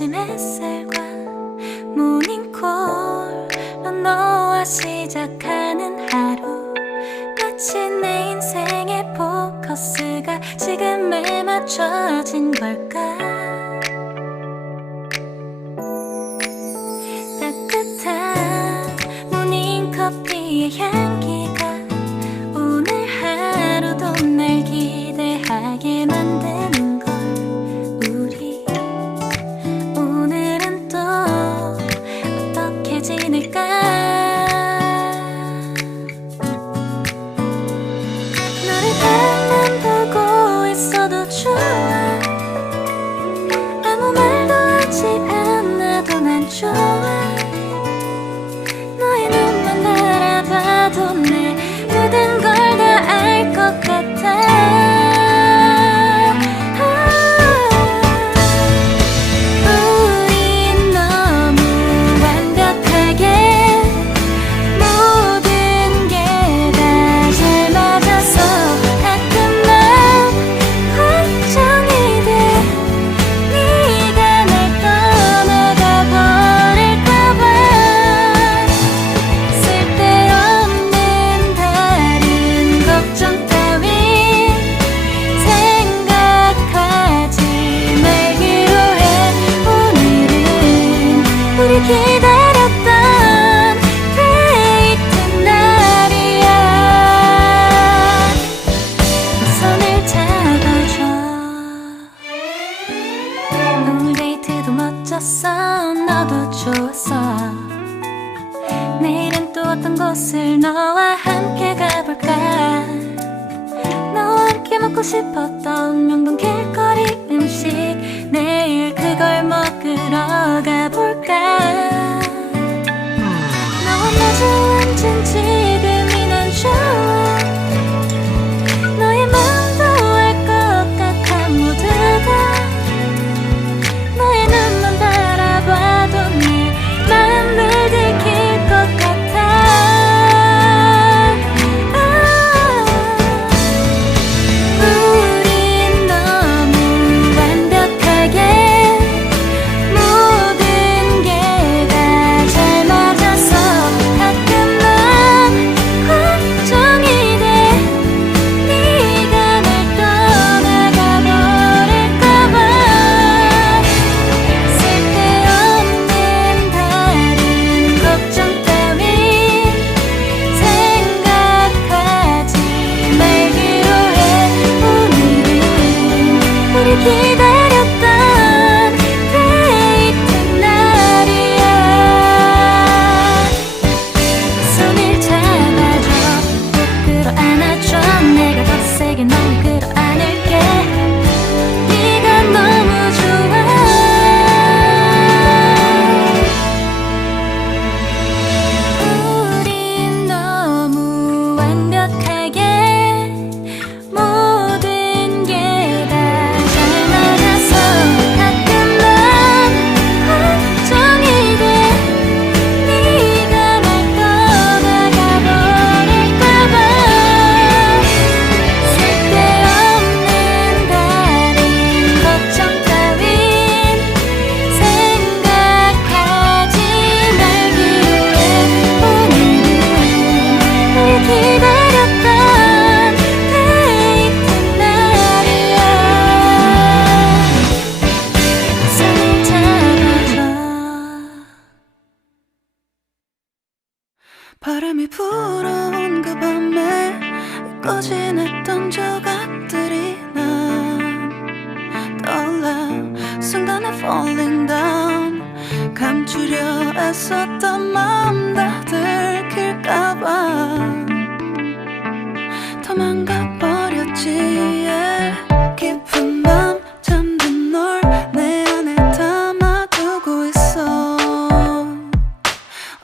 아침 햇살과 모닝콜로 너와 시작하는 하루, 마치 내 인생의 포커스가 지금에 맞춰진 걸까. 따뜻한 모닝커피의 향기가 오늘 하루도 날 기대하게 만드는 걸. 우리 오늘은 또 어떻게 지낼까. 너를 바라만 보고 있어도 좋아. 아무 말도 하지 않아도 난 좋아. 너의 눈만 바라봐도 내 모든 걸 다 알 것 같아. 우린 너무 완벽하게 모든 게 다 잘 맞아서 가끔 난 걱정이 돼. 네가 날 떠나가 버릴까봐. 쓸데없는 다른 걱정 따윈 생각하지 말기로 해. 오늘은 우리 기다렸던 데이트 날이야. 손을 잡아줘. 오늘 데이트도 멋졌어. 너도 좋았어. 내일은 또 어떤 곳을 너와 함께 가볼까. 너와 함께 먹고 싶었던 명동 길거리 음식, 내일 그걸 먹으러 가볼까. 너와 마주 앉은 지금이 난 좋아. 너의 마음도 알 것 같아. 모두 다 너의 눈만 바라봐도 내 마음을 들킬 것 같아. 우린 너무 완벽하게 모든 게 다 잘 맞아서 가끔 난 걱정이 돼. 네가 날 떠나가 버릴까봐. 쓸데없는 다른 걱정 따윈 생각하지 말기로 해. 오늘은 우리 기다렸던 데이트 날이야. 손을 잡아줘. 꼭 끌어안아줘. 내가 더 세게 널 끌어안을게. 네가 너무 좋아. 우린 너무 완벽하게 모든 게 다 잘 맞아서 가끔 난 걱정이 돼. 네가 날 떠나가 버릴까봐. 쓸데없는 다른 걱정 따윈 생각하지 말기로 해. 오늘은 우리 기다렸던 데이트 날이야. 손을 잡아줘. 바람이 불어온 그 밤에 잊고 지냈던 조각들이 난 떠올라. 순간에 falling down. 감추려 애썼던 마음 다 들킬까봐 도망가 버렸지. yeah. 깊은 밤 잠든 널 내 안에 담아두고 있어.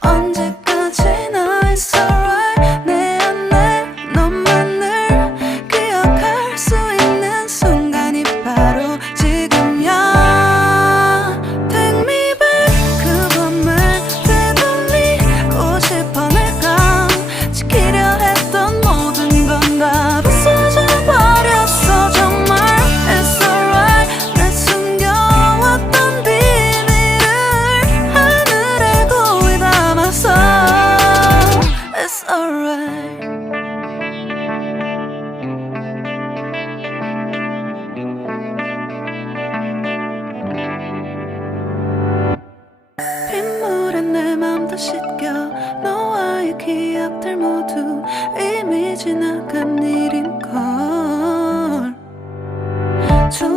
언제까지나 it's alright. 내 안에 너만을 기억할 수 있는 순간이 바로 지금이야. Take me back. 그 밤을 되돌리 좋아